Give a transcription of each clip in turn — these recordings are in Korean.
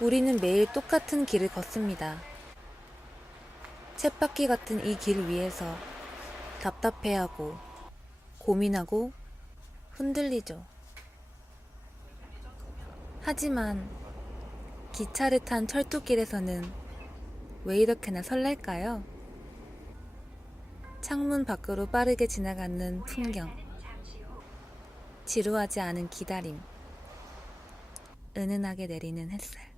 우리는 매일 똑같은 길을 걷습니다. 쳇바퀴 같은 이 길 위에서 답답해하고 고민하고 흔들리죠. 하지만 기차를 탄 철도길에서는 왜 이렇게나 설렐까요? 창문 밖으로 빠르게 지나가는 풍경. 지루하지 않은 기다림. 은은하게 내리는 햇살.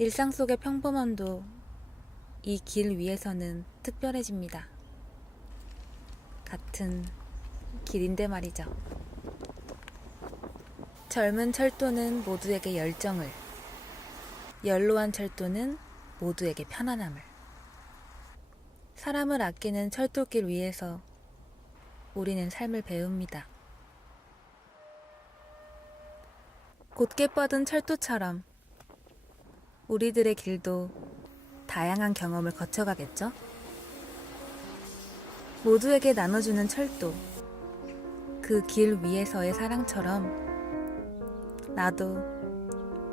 일상 속의 평범함도 이 길 위에서는 특별해집니다. 같은 길인데 말이죠. 젊은 철도는 모두에게 열정을, 연로한 철도는 모두에게 편안함을. 사람을 아끼는 철도길 위에서 우리는 삶을 배웁니다. 곧게 뻗은 철도처럼 우리들의 길도 다양한 경험을 거쳐가겠죠? 모두에게 나눠주는 철도. 그 길 위에서의 사랑처럼 나도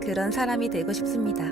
그런 사람이 되고 싶습니다.